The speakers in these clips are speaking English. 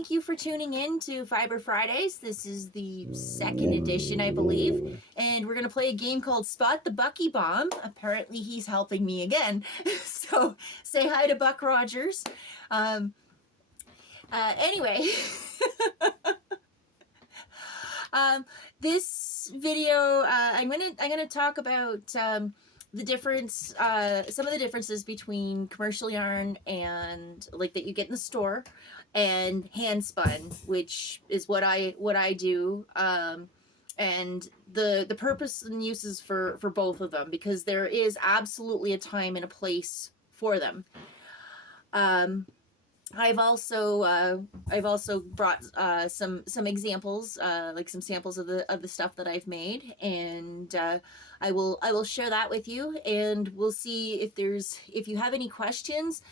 thank you for tuning in to Fiber Fridays. This is the second edition, I believe, and we're going to play a game called Spot the Bucky Bomb. Apparently, he's helping me again. So, say hi to Buck Rogers. Anyway, this video, I'm gonna talk about the difference, some of the differences between commercial yarn and like that you get in the store, and hand spun, which is what I do, and the purpose and uses for both of them, because there is absolutely a time and a place for them. I've also brought some examples, like some samples of the stuff that I've made, and I will share that with you, and we'll see if you have any questions.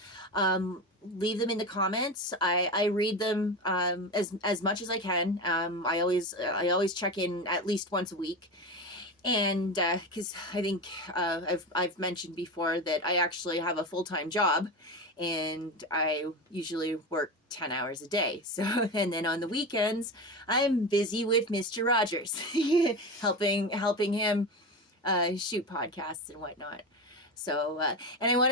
Leave them in the comments. I read them as much as I can. I always check in at least once a week. And because I think I've mentioned before that I actually have a full-time job, and I usually work 10 hours a day. So, and then on the weekends, I'm busy with Mr. Rogers, helping him shoot podcasts and whatnot. So, and I want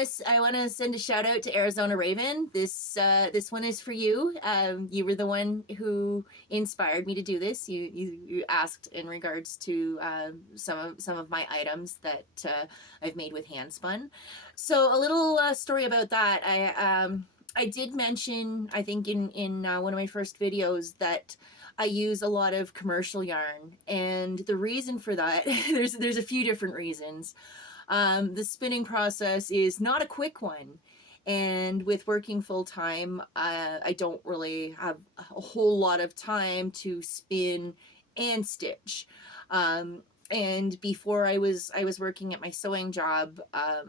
to send a shout out to Arizona Raven. This one is for you. You were the one who inspired me to do this. You asked in regards to some of my items that I've made with Handspun. So a little story about that. I did mention, I think in one of my first videos, that I use a lot of commercial yarn, and the reason for that, there's a few different reasons. The spinning process is not a quick one, and with working full-time, I don't really have a whole lot of time to spin and stitch. And before I was working at my sewing job, I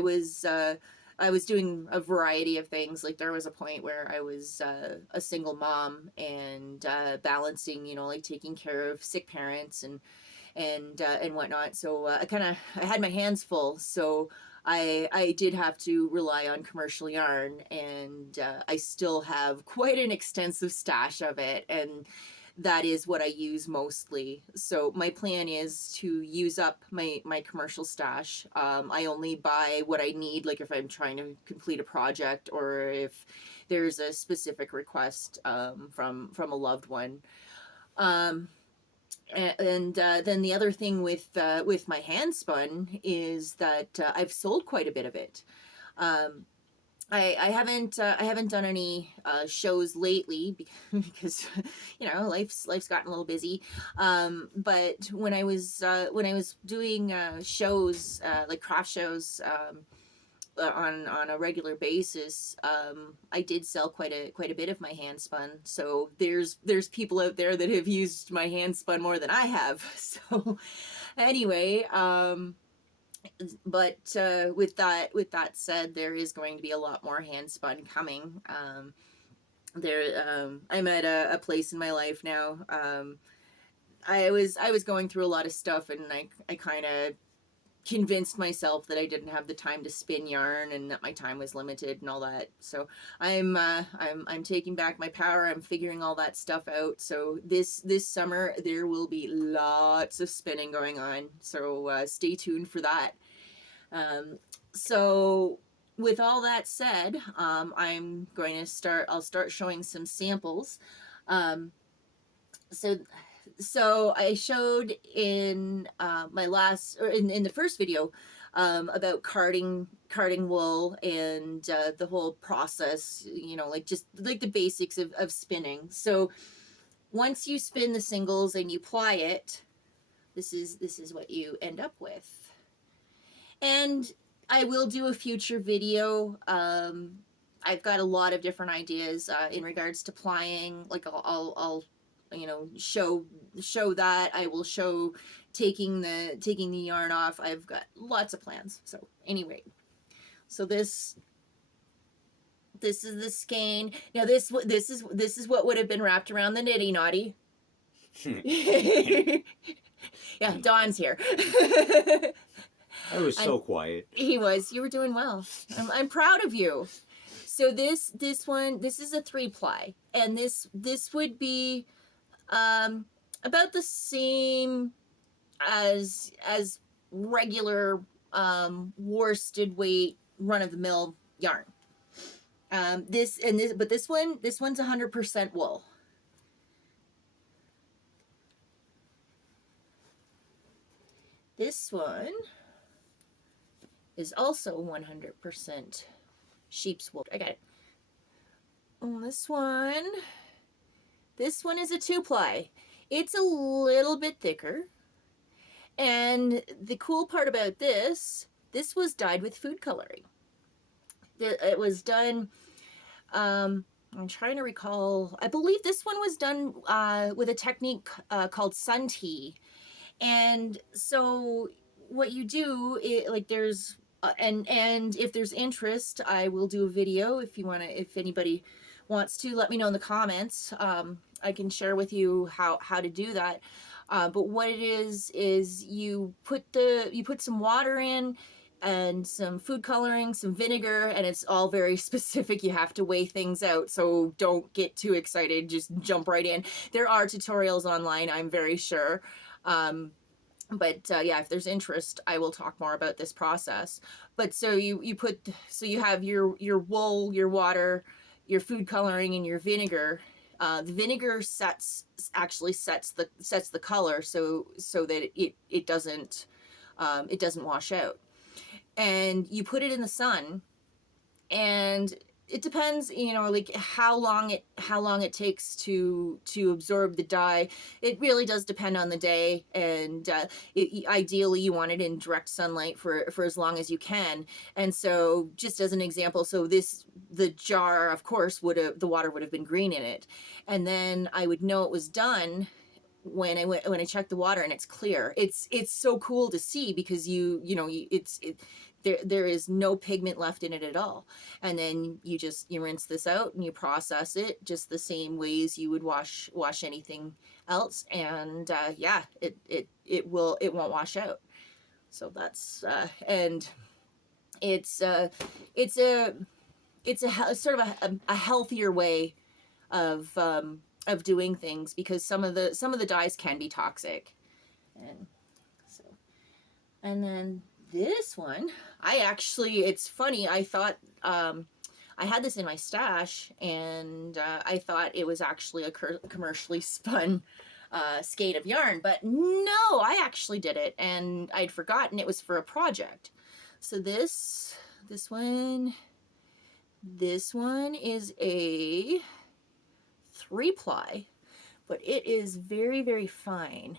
was doing a variety of things. Like there was a point where I was a single mom and balancing, like taking care of sick parents and whatnot. So I had my hands full. So I did have to rely on commercial yarn, and I still have quite an extensive stash of it, and that is what I use mostly. So my plan is to use up my commercial stash. I only buy what I need, like if I'm trying to complete a project or if there's a specific request from a loved one. And then the other thing with my Handspun is that I've sold quite a bit of it. I haven't done any shows lately because life's gotten a little busy. But when I was doing shows, like craft shows, on a regular basis, I did sell quite a bit of my Handspun. So there's people out there that have used my Handspun more than I have. So anyway, but with that said, there is going to be a lot more Handspun coming. I'm at a place in my life now. I was going through a lot of stuff, and I kind of convinced myself that I didn't have the time to spin yarn and that my time was limited and all that. So I'm taking back my power. I'm figuring all that stuff out. So this summer there will be lots of spinning going on. So stay tuned for that. So with all that said, I'm going to I'll start showing some samples. So I showed in my last, or in the first video, about carding wool and the whole process, like just like the basics of spinning. So once you spin the singles and you ply it, this is what you end up with. And I will do a future video. I've got a lot of different ideas in regards to plying. Like I'll show that. I will show taking the yarn off. I've got lots of plans. So anyway, so this is the skein. Now this is what would have been wrapped around the nitty naughty. Yeah, Don's here. I was so quiet. He was. You were doing well. I'm proud of you. So this one, this is a 3-ply, and this would be about the same as regular worsted weight run of the mill yarn. But this one's 100% wool. This one is also 100% sheep's wool. I got it. And this one is a 2-ply. It's a little bit thicker. And the cool part about this was dyed with food coloring. It was done, I'm trying to recall, I believe this one was done with a technique called sun tea. And so what you do, like there's, and if there's interest, I will do a video if anybody wants to, let me know in the comments. I can share with you how to do that. But what it is you put some water in and some food coloring, some vinegar, and it's all very specific. You have to weigh things out, so don't get too excited. Just jump right in. There are tutorials online, I'm very sure. But yeah, if there's interest, I will talk more about this process. But so you have your wool, your water, your food coloring, and your vinegar. The vinegar actually sets the color so that it doesn't wash out. And you put it in the sun, and it depends, like how long it takes to absorb the dye. It really does depend on the day, and ideally you want it in direct sunlight for as long as you can. And so, just as an example, so the jar, of course, the water would have been green in it, and then I would know it was done when I checked the water and it's clear. It's so cool to see, because there is no pigment left in it at all. And then you rinse this out and you process it just the same ways you would wash anything else, and yeah, it won't wash out. So that's and it's a sort of a healthier way of doing things, because some of the dyes can be toxic. And so, and then this one, it's funny, I thought I had this in my stash, and I thought it was actually a commercially spun skein of yarn, but no, I actually did it, and I'd forgotten it was for a project. So this one is a 3-ply, but it is very, very fine.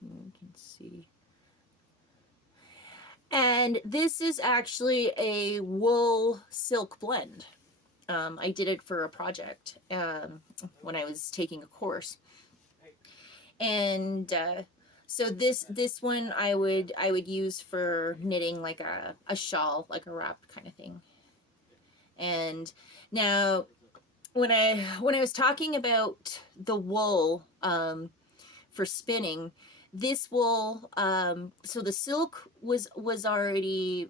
You can see. And this is actually a wool silk blend. I did it for a project when I was taking a course. And so this one I would use for knitting, like a shawl, like a wrap kind of thing. And now, when I was talking about the wool for spinning, this wool, so the silk was already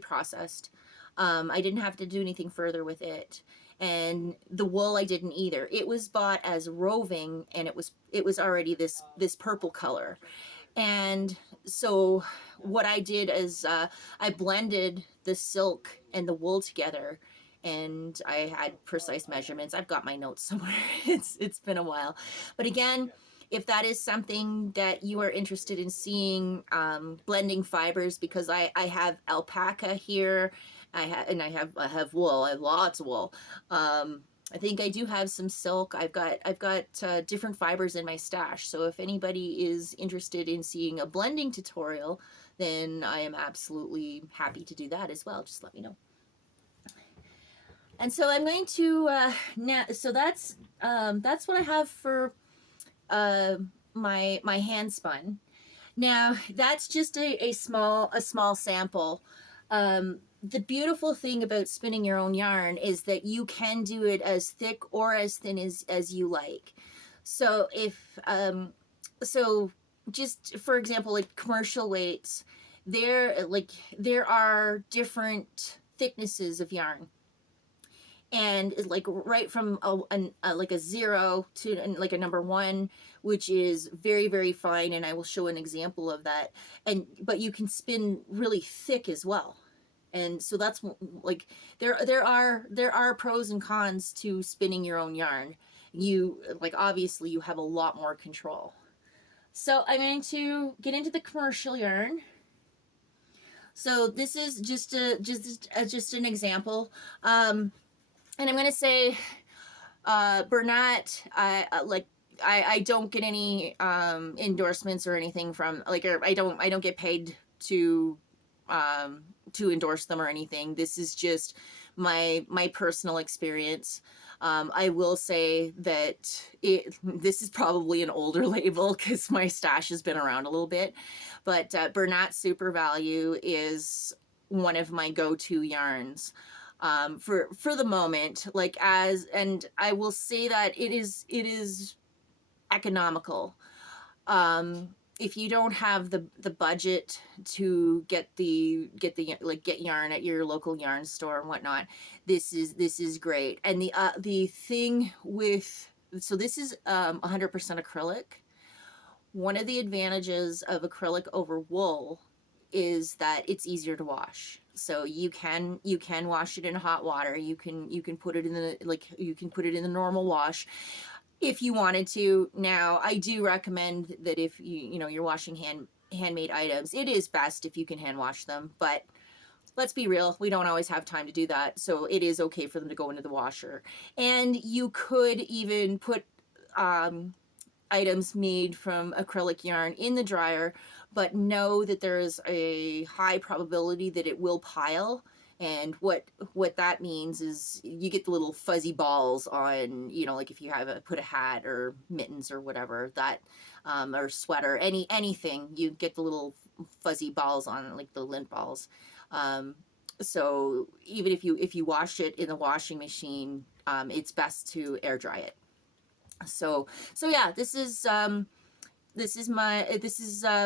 processed. I didn't have to do anything further with it, and the wool I didn't either. It was bought as roving, and it was already this purple color. And so what I did is I blended the silk and the wool together, and I had precise measurements. I've got my notes somewhere. It's been a while. But again, if that is something that you are interested in seeing, blending fibers, because I have alpaca here, I have wool. I have lots of wool. I think I do have some silk. I've got different fibers in my stash. So if anybody is interested in seeing a blending tutorial, then I am absolutely happy to do that as well. Just let me know. And so I'm going to now. So that's what I have for my Handspun. Now that's just a small sample. The beautiful thing about spinning your own yarn is that you can do it as thick or as thin as you like. So if so just for example, like commercial weights, there are different thicknesses of yarn. and is like right from like a 0 to like a number 1, which is very, very fine, and I will show an example of that. And but you can spin really thick as well. And so that's like there are pros and cons to spinning your own yarn. You like obviously you have a lot more control. So I'm going to get into the commercial yarn. So this is just an example, and I'm going to say Bernat, I don't get any endorsements or anything from, like, or I don't get paid to endorse them or anything. This is just my personal experience. I will say that this is probably an older label because my stash has been around a little bit, but Bernat Super Value is one of my go-to yarns for the moment. Like, and I will say that it is economical. If you don't have the budget to get yarn at your local yarn store and whatnot, this is great. And the thing with, so this is 100% acrylic. One of the advantages of acrylic over wool is that it's easier to wash. So you can wash it in hot water. You can put it in the normal wash if you wanted to. Now, I do recommend that if you're washing handmade items, it is best if you can hand wash them, but let's be real, we don't always have time to do that. So it is okay for them to go into the washer. And you could even put items made from acrylic yarn in the dryer, but know that there is a high probability that it will pile. And what that means is you get the little fuzzy balls on, like if you have put a hat or mittens or whatever, that or sweater, anything, you get the little fuzzy balls on, like the lint balls. So even if you wash it in the washing machine, it's best to air dry it. So yeah, this is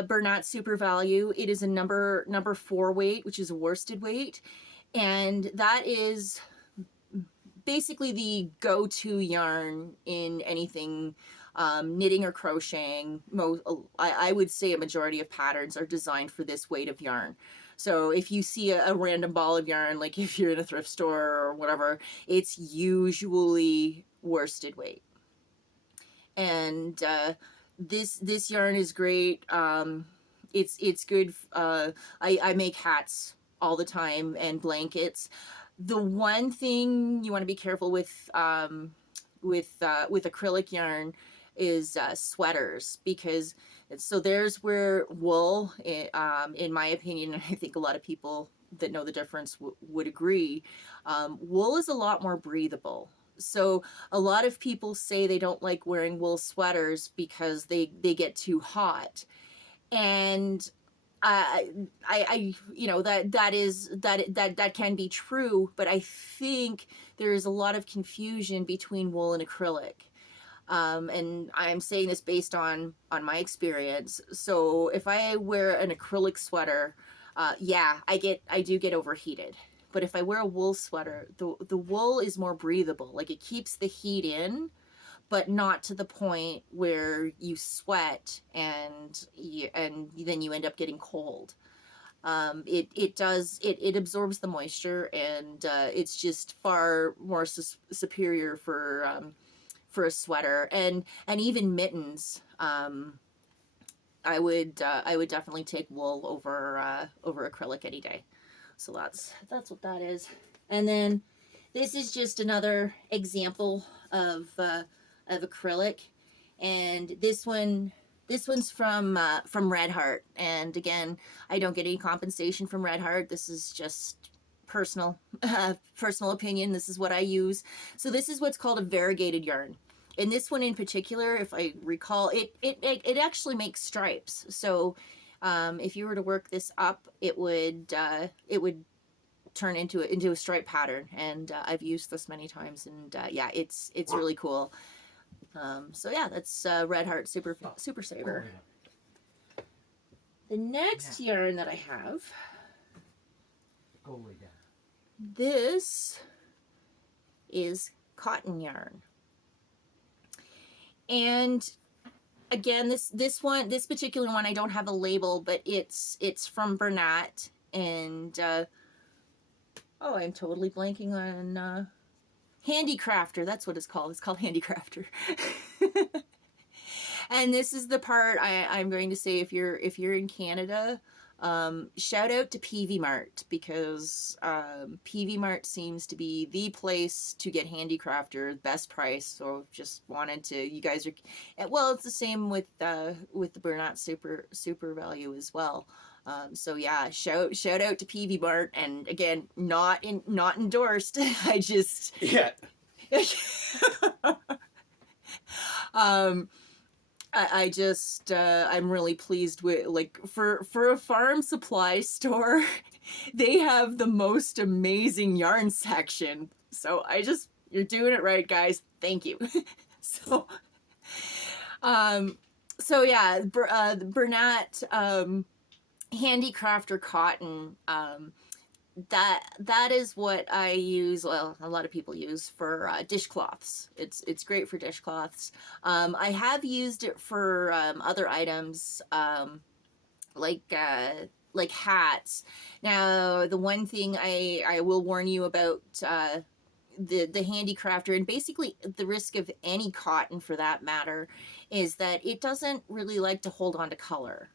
Bernat Super Value. It is a number 4 weight, which is a worsted weight, and that is basically the go-to yarn in anything knitting or crocheting. I would say a majority of patterns are designed for this weight of yarn. So if you see a random ball of yarn, like if you're in a thrift store or whatever, it's usually worsted weight. And this yarn is great. It's good. I make hats all the time and blankets. The one thing you want to be careful with acrylic yarn is sweaters, because so there's where wool, in my opinion, and I think a lot of people that know the difference would agree, wool is a lot more breathable. So a lot of people say they don't like wearing wool sweaters because they get too hot, and I that can be true, but I think there is a lot of confusion between wool and acrylic. And I'm saying this based on my experience. So if I wear an acrylic sweater, yeah, I do get overheated. But if I wear a wool sweater, the wool is more breathable. Like, it keeps the heat in, but not to the point where you sweat and then you end up getting cold. It absorbs the moisture, and it's just far more superior for a sweater. And even mittens. I would definitely take wool over acrylic any day. So that's what that is. And then this is just another example of acrylic, and this one's from Red Heart. And again, I don't get any compensation from Red Heart. This is just personal opinion. This is what I use. So this is what's called a variegated yarn. And this one in particular, if I recall, it actually makes stripes. So if you were to work this up, it would turn into a stripe pattern. And I've used this many times, and yeah, it's really cool. So yeah, that's Red Heart Super Saver. The next yarn that I have, this is cotton yarn. And again, this particular one, I don't have a label, but it's from Bernat, and oh, I'm totally blanking on Handicrafter. That's what it's called. It's called Handicrafter. And this is the part I'm going to say, if you're in Canada, shout out to PV Mart, because PV Mart seems to be the place to get Handicrafter, best price. So just wanted to, you guys are, well, it's the same with the Bernat super value as well. So yeah, shout out to PV Mart, and again, not endorsed. I just yeah. I just I'm really pleased with, like, for a farm supply store, they have the most amazing yarn section. So you're doing it right, guys. Thank you. So so yeah, the Bernat Handicrafter cotton, that is what I use. Well, a lot of people use for dishcloths. It's great for dishcloths. I have used it for other items, like hats. Now, the one thing I will warn you about the Handicrafter, and basically the risk of any cotton for that matter, is that it doesn't really like to hold on to color.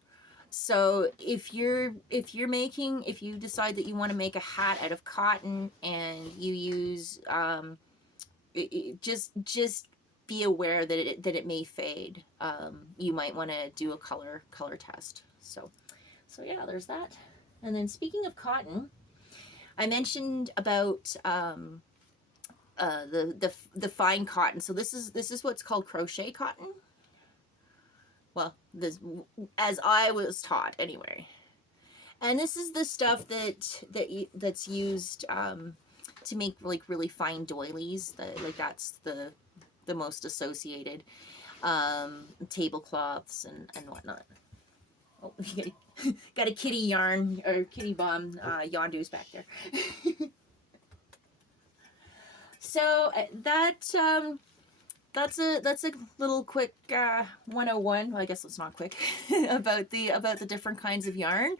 So if you decide that you want to make a hat out of cotton, and you use just be aware that it may fade. You might want to do a color test. So yeah, there's that. And then, speaking of cotton, I mentioned about the fine cotton. So this is what's called crochet cotton. Well, this, as I was taught anyway. And this is the stuff that's used to make, like, really fine doilies. That's the most associated, tablecloths and whatnot. Oh, got a kitty yarn, or kitty bomb yondoos back there. So that's a little quick 101. Well, I guess it's not quick about the different kinds of yarn.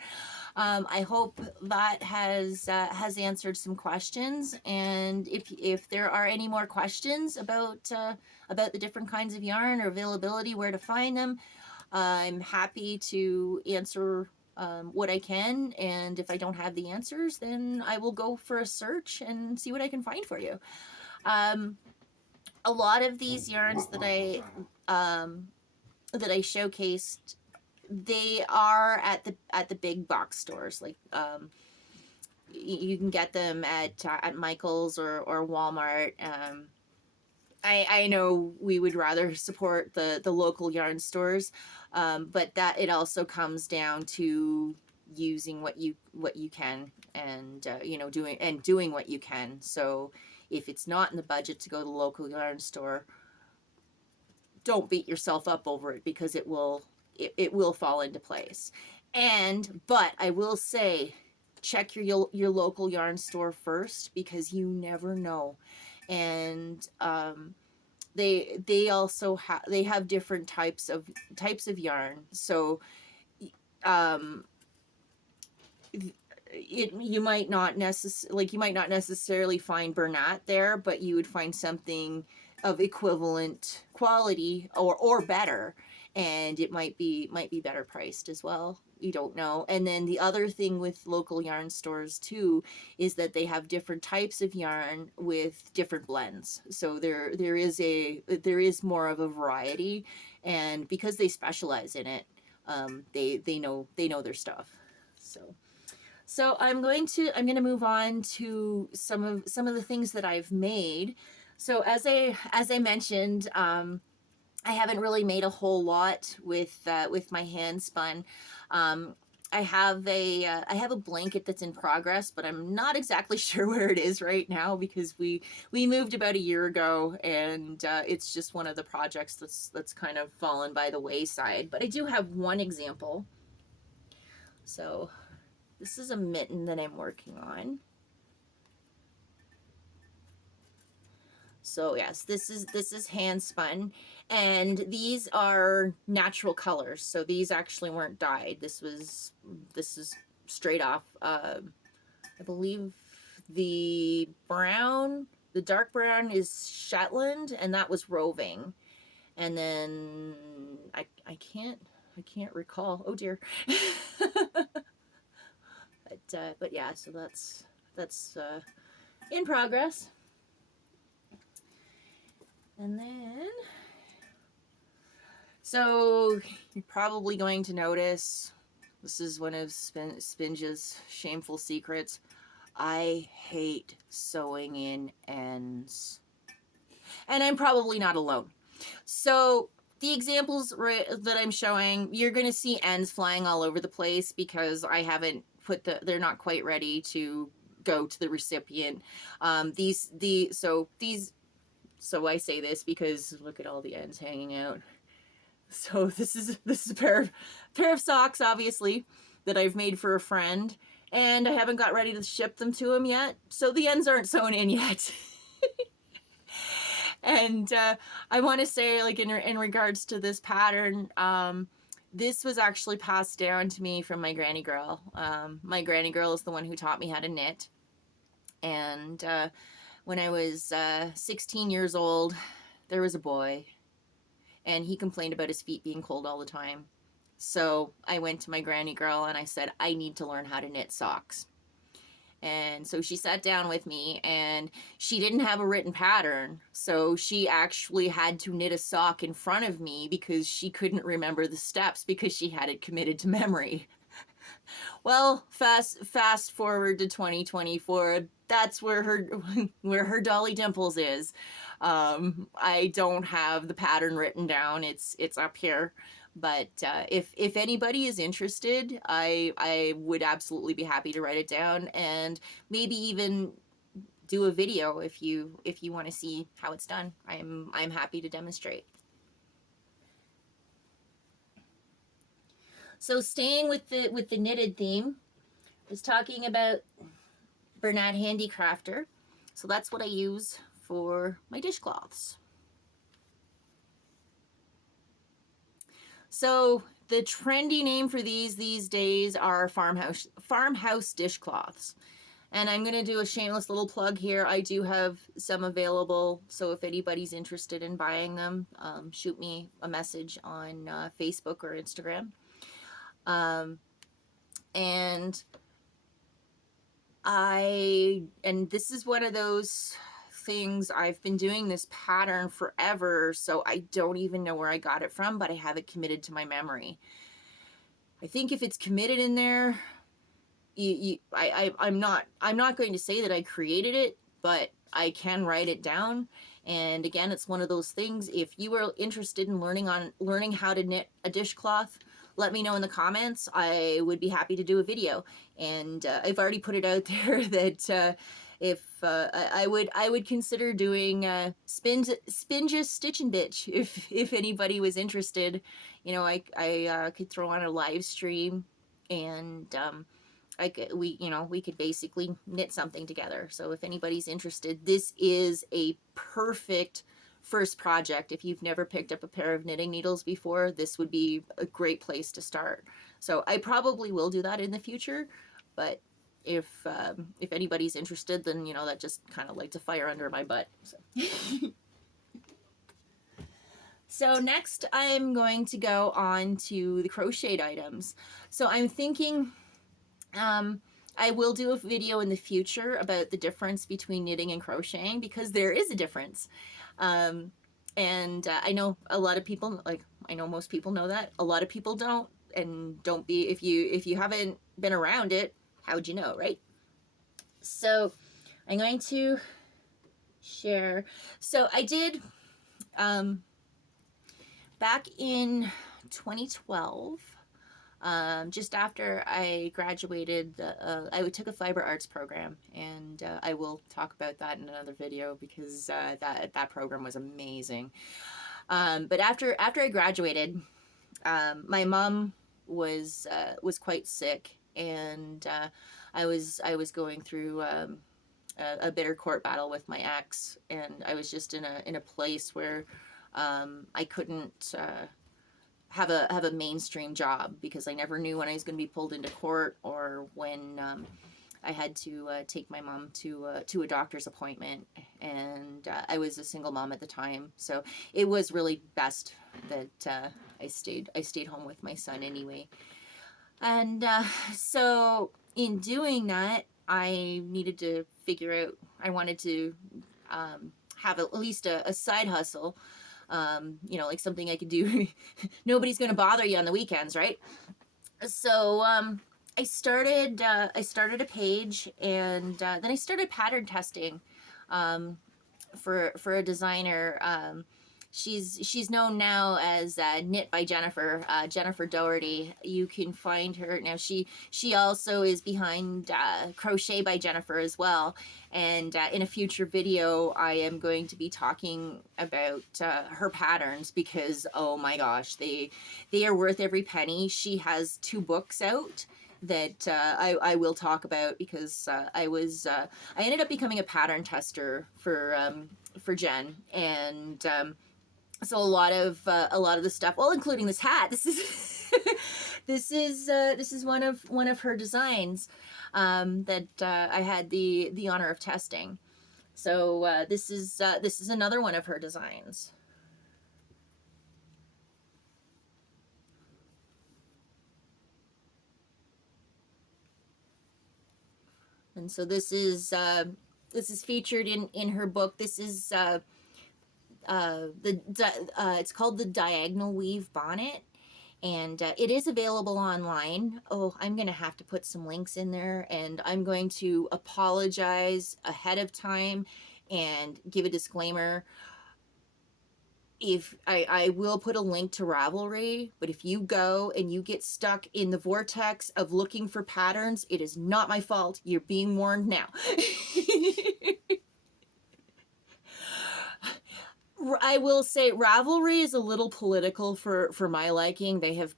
I hope that has answered some questions, and if there are any more questions about the different kinds of yarn, or availability, where to find them, I'm happy to answer what I can. And if I don't have the answers, then I will go for a search and see what I can find for you. A lot of these yarns that I showcased, they are at the big box stores. Like, you can get them at Michael's or Walmart. I know we would rather support the local yarn stores, but that it also comes down to using what you can, and doing what you can. So if it's not in the budget to go to the local yarn store, don't beat yourself up over it, because it will fall into place. But I will say, check your local yarn store first, because you never know. And they also have different types of yarn. So you might not necessarily find Bernat there, but you would find something of equivalent quality or better, and it might be better priced as well. You don't know. And then the other thing with local yarn stores too is that they have different types of yarn with different blends. So there is more of a variety, and because they specialize in it, they know their stuff. So I'm going to move on to some of the things that I've made. So as I mentioned, I haven't really made a whole lot with my Handspun. I have a blanket that's in progress, but I'm not exactly sure where it is right now, because we moved about a year ago, and it's just one of the projects that's kind of fallen by the wayside. But I do have one example. So this is a mitten that I'm working on. So yes, this is hand spun, and these are natural colors. So these actually weren't dyed. This is straight off. I believe the brown, the dark brown is Shetland, and that was roving. And then I can't recall. Oh dear. But yeah, so that's in progress. And then, so you're probably going to notice, this is one of Spinge's shameful secrets. I hate sewing in ends. And I'm probably not alone. So the examples that I'm showing, you're going to see ends flying all over the place because I haven't put they're not quite ready to go to the recipient. So I say this because look at all the ends hanging out. So this is a pair of socks, obviously, that I've made for a friend, and I haven't got ready to ship them to him yet. So the ends aren't sewn in yet. And I want to say, like, in regards to this pattern, this was actually passed down to me from my granny girl. My granny girl is the one who taught me how to knit. And when I was 16 years old, there was a boy, and he complained about his feet being cold all the time. So I went to my granny girl and I said, I need to learn how to knit socks. And so she sat down with me, and she didn't have a written pattern. So she actually had to knit a sock in front of me because she couldn't remember the steps because she had it committed to memory. Well, fast forward to 2024. That's where her Dolly Dimples is. I don't have the pattern written down. It's up here. But if anybody is interested, I would absolutely be happy to write it down and maybe even do a video if you want to see how it's done. I'm happy to demonstrate. So staying with the knitted theme, I was talking about Bernat Handicrafter. So that's what I use for my dishcloths. So the trendy name for these days are farmhouse dishcloths. And I'm going to do a shameless little plug here. I do have some available, so if anybody's interested in buying them, shoot me a message on Facebook or Instagram. And this is one of those things, I've been doing this pattern forever, so I don't even know where I got it from, but I have it committed to my memory. I think if it's committed in there, I'm not going to say that I created it, but I can write it down. And again, it's one of those things, if you are interested in learning how to knit a dishcloth, let me know in the comments. I would be happy to do a video. And I've already put it out there that if I would consider doing Spinge's Stitch and Bitch if anybody was interested. You know, I could throw on a live stream, and we could basically knit something together. So if anybody's interested, this is a perfect first project. If you've never picked up a pair of knitting needles before, this would be a great place to start. So I probably will do that in the future, but if anybody's interested, then that just kind of lights a fire under my butt. So. So next I'm going to go on to the crocheted items. So I'm thinking I will do a video in the future about the difference between knitting and crocheting, because there is a difference. And I know a lot of people, I know most people know that. A lot of people don't, and don't be, if you haven't been around it, how'd you know, right? So I'm going to share. So I did, back in 2012, just after I graduated, I took a fiber arts program, and I will talk about that in another video, because that program was amazing. But after I graduated, my mom was quite sick, and I was going through a bitter court battle with my ex, and I was just in a place where I couldn't have a mainstream job because I never knew when I was going to be pulled into court or when I had to take my mom to a doctor's appointment, and I was a single mom at the time, so it was really best that I stayed home with my son anyway. And so in doing that, I needed to figure out, I wanted to have at least a side hustle, you know, like something I could do. Nobody's going to bother you on the weekends, right? So I started a page, and then I started pattern testing for a designer. She's known now as Knit by Jennifer, Jennifer Dougherty. You can find her now. She also is behind Crochet by Jennifer as well. And in a future video, I am going to be talking about her patterns because, oh my gosh, they are worth every penny. She has 2 books out that I will talk about because I ended up becoming a pattern tester for Jen, and so a lot of the stuff, well, including this hat. This is this is one of her designs that I had the honor of testing. So this is another one of her designs. And so this is featured in her book. This is it's called the Diagonal Weave Bonnet, and it is available online. Oh, I'm gonna have to put some links in there, and I'm going to apologize ahead of time and give a disclaimer. If I will put a link to Ravlery, but if you go and you get stuck in the vortex of looking for patterns, it is not my fault. You're being warned now. I will say Ravlery is a little political for my liking. They have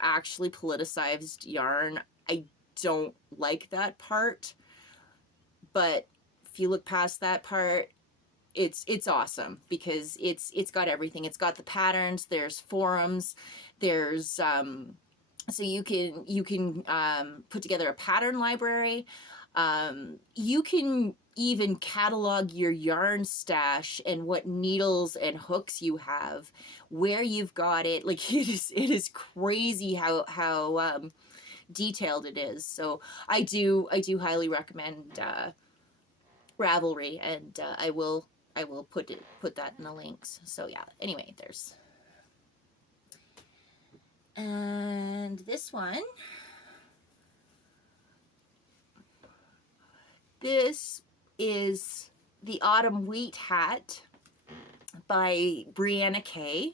actually politicized yarn. I don't like that part, but if you look past that part, it's awesome because it's got everything. It's got the patterns. There's forums. There's so you can put together a pattern library. You can even catalog your yarn stash and what needles and hooks you have, where you've got it. Like it is crazy how detailed it is. So I do highly recommend Ravelry, and I will put that in the links. So yeah. Anyway, there's, and this one. This is the Autumn Wheat Hat by Briana K.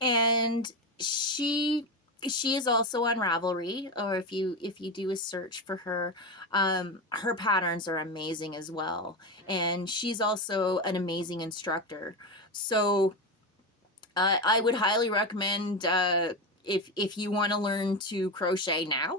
And she is also on Ravelry, or if you do a search for her, her patterns are amazing as well. And she's also an amazing instructor. So I would highly recommend if you want to learn to crochet now.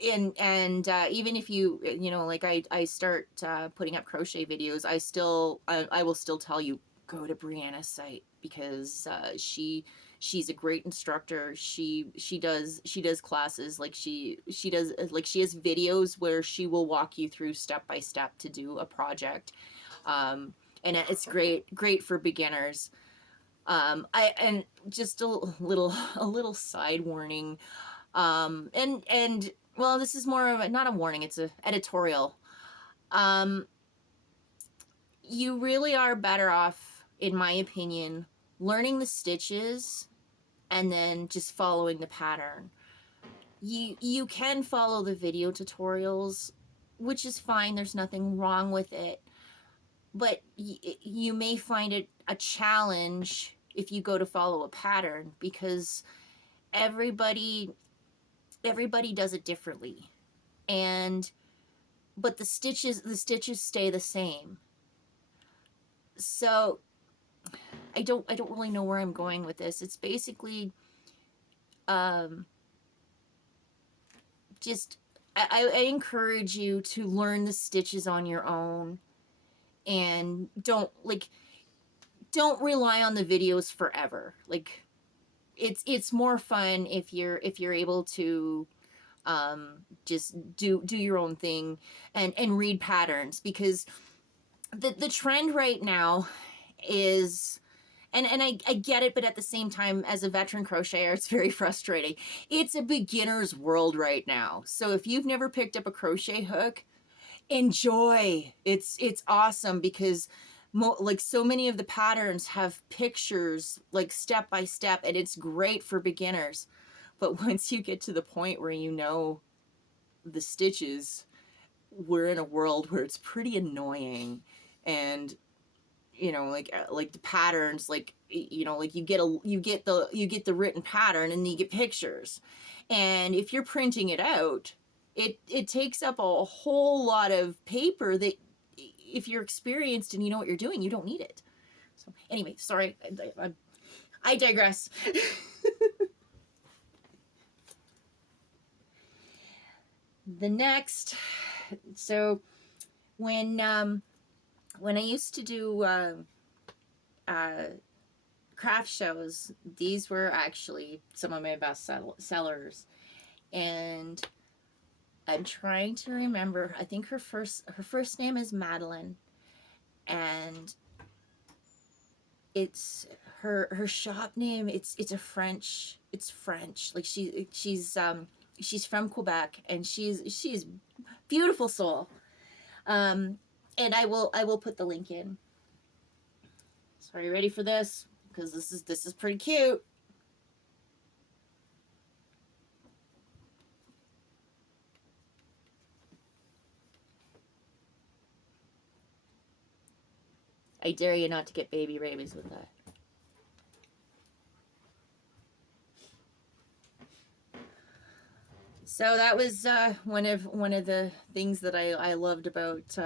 And even if you know, like I start putting up crochet videos, I will still tell you, go to Brianna's site because she's a great instructor. She does classes, like she does, like she has videos where she will walk you through step by step to do a project, and it's great for beginners. And just a little side warning. And well, this is more of not a warning, it's a editorial. You really are better off, in my opinion, learning the stitches and then just following the pattern. You can follow the video tutorials, which is fine. There's nothing wrong with it. But you may find it a challenge if you go to follow a pattern because everybody does it differently, but the stitches stay the same. So I don't really know where I'm going with this. It's basically just I encourage you to learn the stitches on your own, and don't rely on the videos forever. Like, it's more fun if you're able to just do your own thing and read patterns, because the trend right now is, and I get it, but at the same time, as a veteran crocheter, it's very frustrating. It's a beginner's world right now. So if you've never picked up a crochet hook, enjoy. It's awesome, because like, so many of the patterns have pictures, like, step by step, and it's great for beginners. But once you get to the point where you know the stitches, we're in a world where it's pretty annoying. And like the patterns, like, like, you get the written pattern, and you get pictures, and if you're printing it out, it takes up a whole lot of paper that, if you're experienced and you know what you're doing, you don't need it. So anyway, sorry, I digress. The next, so when I used to do craft shows, these were actually some of my best sellers. And I'm trying to remember, I think her first name is Madeline, and it's her shop name, it's French, like, she's from Quebec, and she's beautiful soul. And I will put the link in. So are you ready for this? Because this is pretty cute. I dare you not to get baby rabies with that. So that was one of the things that I loved about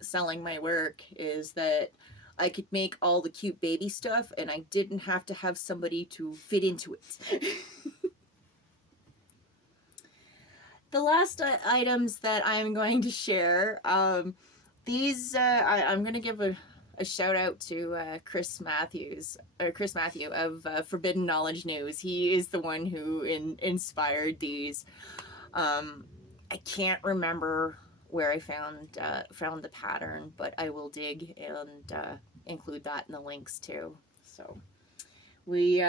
selling my work, is that I could make all the cute baby stuff, and I didn't have to have somebody to fit into it. The last items that I'm going to share, these I'm going to give a shout out to Chris Matthew of Forbidden Knowledge News. He is the one who inspired these. I can't remember where I found the pattern, but I will dig and include that in the links too. So we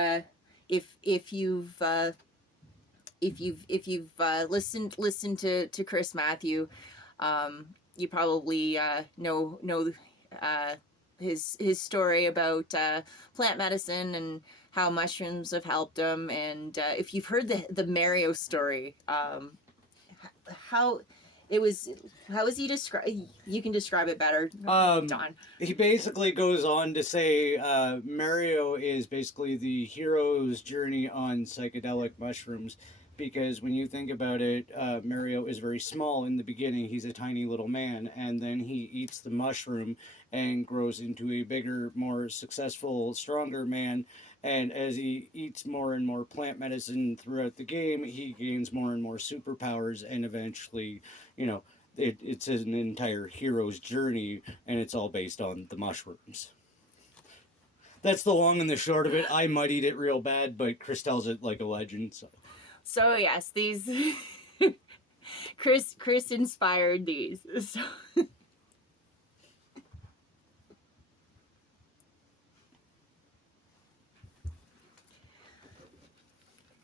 if you've listened to Chris Matthew, you probably know his story about plant medicine and how mushrooms have helped him. And if you've heard the Mario story, how was he described? You can describe it better, Don. He basically goes on to say Mario is basically the hero's journey on psychedelic mushrooms, because when you think about it, Mario is very small in the beginning. He's a tiny little man, and then he eats the mushroom and grows into a bigger, more successful, stronger man. And as he eats more and more plant medicine throughout the game, he gains more and more superpowers, and eventually, it's an entire hero's journey, and it's all based on the mushrooms. That's the long and the short of it. I muddied it real bad, but Chris tells it like a legend. So yes, these Chris inspired these.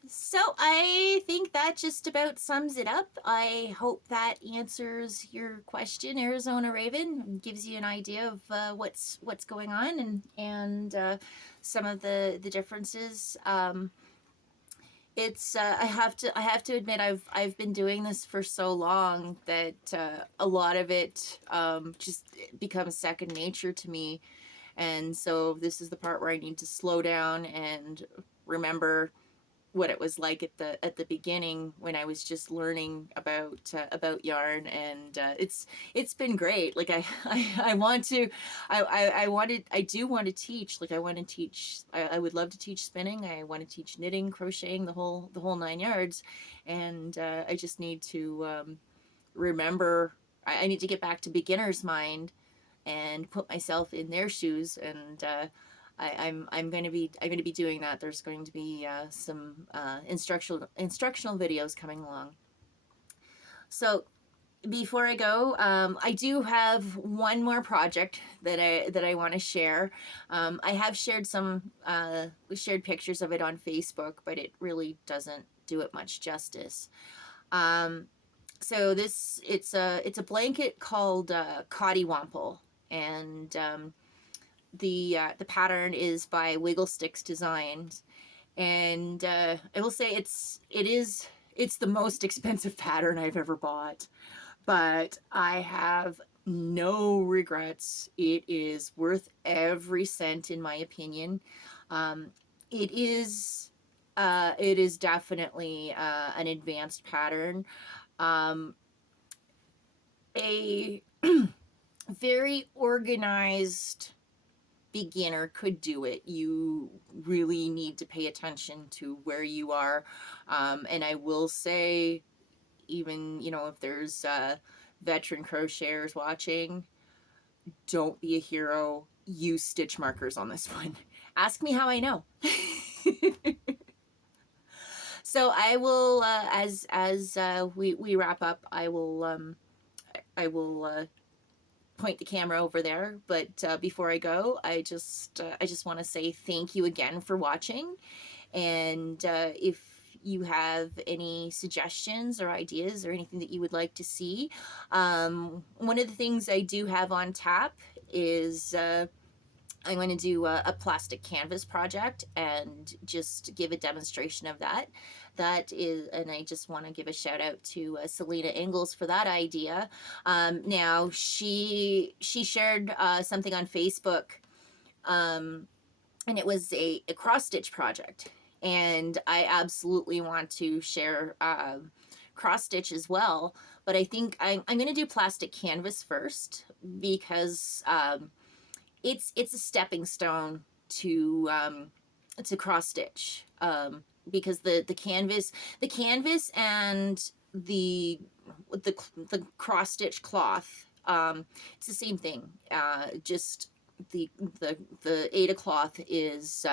So I think that just about sums it up. I hope that answers your question, Arizona Raven, and gives you an idea of what's going on, and some of the differences. It's I have to admit, I've been doing this for so long that a lot of it just becomes second nature to me, and so this is the part where I need to slow down and remember what it was like at the beginning when I was just learning about yarn. And it's been great. Like, I want to I do want to teach. Like, I want to teach. I would love to teach spinning. I want to teach knitting, crocheting, the whole 9 yards. And I just need to remember, I need to get back to beginner's mind and put myself in their shoes. And I'm going to be doing that. There's going to be some instructional videos coming along. So before I go, I do have one more project that I want to share. I have shared shared pictures of it on Facebook, but it really doesn't do it much justice. So it's a blanket called Cottywomple, and the pattern is by Wiggle Sticks Designs, and I will say it's the most expensive pattern I've ever bought, but I have no regrets. It is worth every cent, in my opinion. Um, it is definitely an advanced pattern. A very organized beginner could do it. You really need to pay attention to where you are. And I will say, even, if there's veteran crocheters watching, don't be a hero. Use stitch markers on this one. Ask me how I know. So I will, as we wrap up, I will point the camera over there. But before I go, I just want to say thank you again for watching. And if you have any suggestions or ideas or anything that you would like to see, one of the things I do have on tap is I'm going to do a plastic canvas project and just give a demonstration of that. That is, and I just want to give a shout out to Selena Ingalls for that idea. Now she shared something on Facebook, and it was a cross stitch project, and I absolutely want to share cross stitch as well. But I think I'm going to do plastic canvas first, because it's a stepping stone to cross stitch, because the canvas and the cross stitch cloth, it's the same thing. Just the Ada cloth is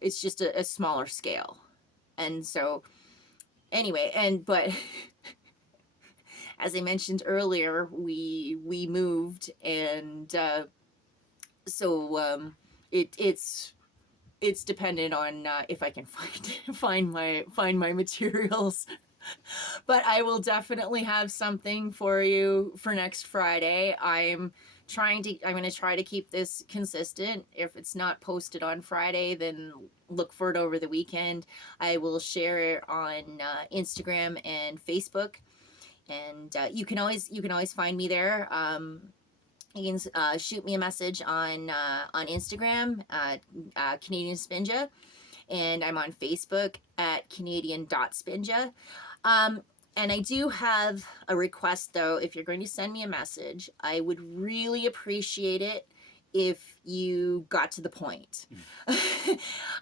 it's just a smaller scale. And so anyway, but as I mentioned earlier, we moved, and so it's dependent on if I can find my materials. But I will definitely have something for you for next Friday. I'm going to try to keep this consistent. If it's not posted on Friday, then look for it over the weekend. I will share it on Instagram and Facebook, and you can always find me there. You can shoot me a message on Instagram at Canadian Spinja, and I'm on Facebook at Canadian.Spinja. And I do have a request, though. If you're going to send me a message, I would really appreciate it if you got to the point.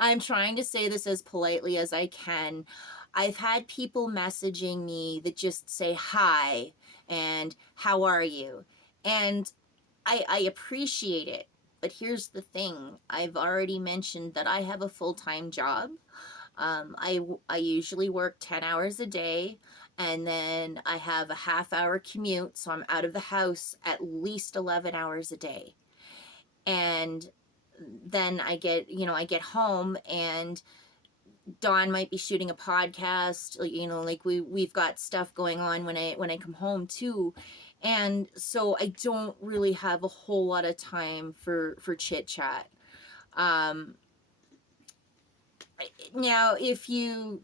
I'm trying to say this as politely as I can. I've had people messaging me that just say hi and how are you? And I appreciate it. But here's the thing. I've already mentioned that I have a full-time job. I usually work 10 hours a day, and then I have a half-hour commute, so I'm out of the house at least 11 hours a day. And then I get home, and Dawn might be shooting a podcast, like we've got stuff going on when I come home too. And so I don't really have a whole lot of time for chit chat. Now, if you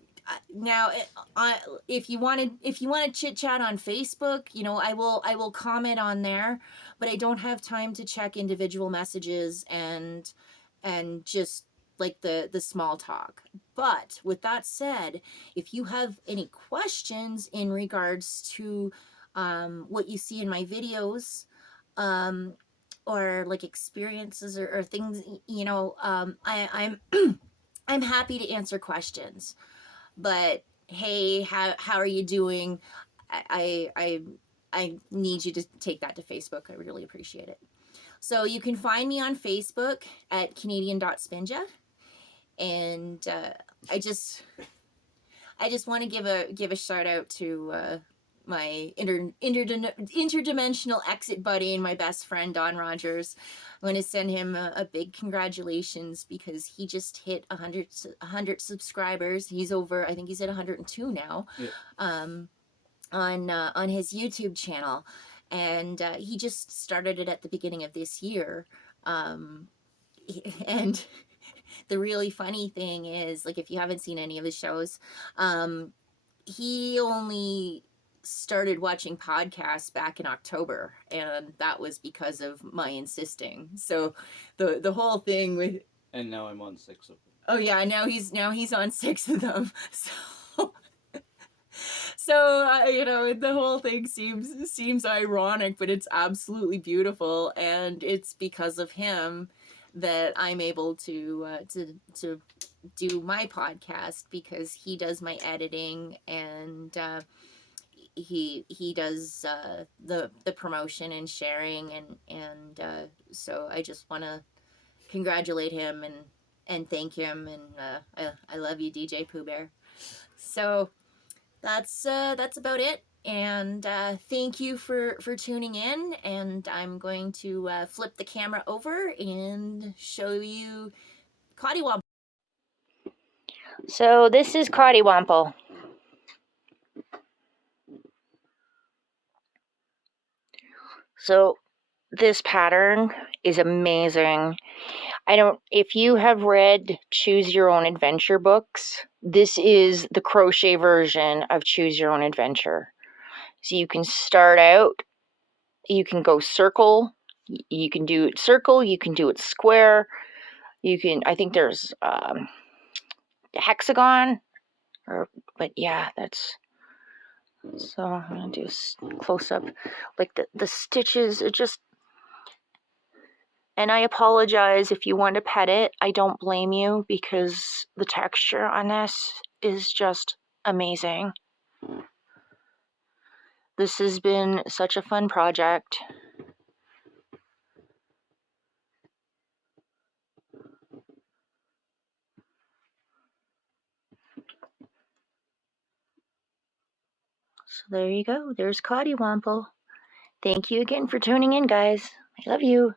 want to chit chat on Facebook, I will comment on there, but I don't have time to check individual messages and just like the small talk. But with that said, if you have any questions in regards to what you see in my videos, or like experiences or things, I'm I'm happy to answer questions. But hey, how are you doing? I need you to take that to Facebook. I really appreciate it. So you can find me on Facebook at Canadian.Spinja. And I just want to give a shout out to my interdimensional exit buddy and my best friend Don Rogers. I want to send him a big congratulations because he just hit 100 subscribers. He's over, I think he's at 102 now. Yeah. On his YouTube channel, and he just started it at the beginning of this year. And the really funny thing is, like, if you haven't seen any of his shows, he only started watching podcasts back in October, and that was because of my insisting. So the whole thing with, and now I'm on 6 of them. Oh yeah, now he's on 6 of them. So you know, the whole thing seems ironic, but it's absolutely beautiful, and it's because of him that I'm able to do my podcast, because he does my editing, and he does the promotion and sharing, and so I just want to congratulate him and thank him, and I love you, DJ Pooh Bear. So that's about it, and thank you for tuning in, and I'm going to flip the camera over and show you Cottywomple. So this is Cottywomple. So this pattern is amazing. If you have read Choose Your Own Adventure books, this is the crochet version of Choose Your Own Adventure. So you can start out, you can go circle, you can do it circle, you can do it square, I think there's hexagon, but yeah, so I'm going to do a close up. Like the stitches are just, and I apologize if you want to pet it. I don't blame you, because the texture on this is just amazing. This has been such a fun project. So there you go. There's Cottywomple. Thank you again for tuning in, guys. I love you.